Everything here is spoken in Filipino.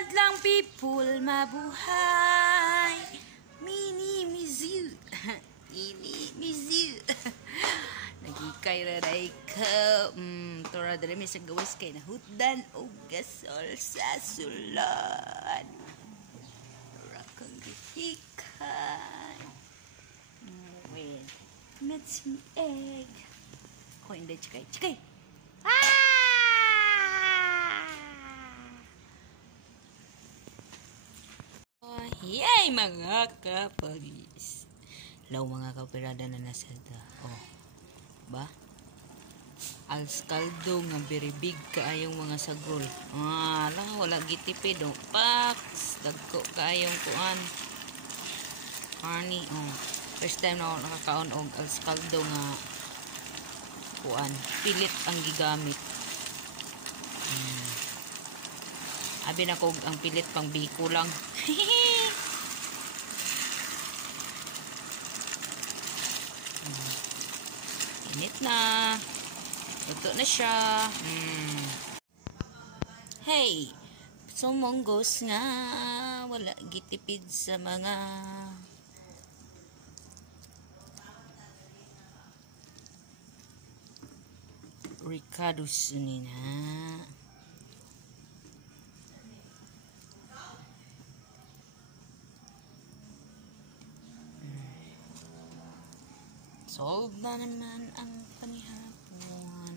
madlang people mabuhay. Mini mizu. Mini mizu. Nagikay raday ka. Tora dali may sa gawas kay nahutdan o gasol sa sulod. Tora kang gihikay. Wait. Let's see egg. Ko hindi chikay. Chikay. Yay mga kapagis. Law mga kapirada na nasa da. Oh. Ba? Alskaldo nga very big kaayong mga sagol. Lang wala gitipid oh. Pax dagko kaayong kuan. Honey oh. First time na ako nakakaon og alskaldo nga kuan. Pilit ang gigamit. Abi na kog ang pilit pang biko lang. Init na. Luto na siya. Hey, sumonggos nga. Wala gitipid sa mga Ricardo's nina. Solve na naman ang panihapon.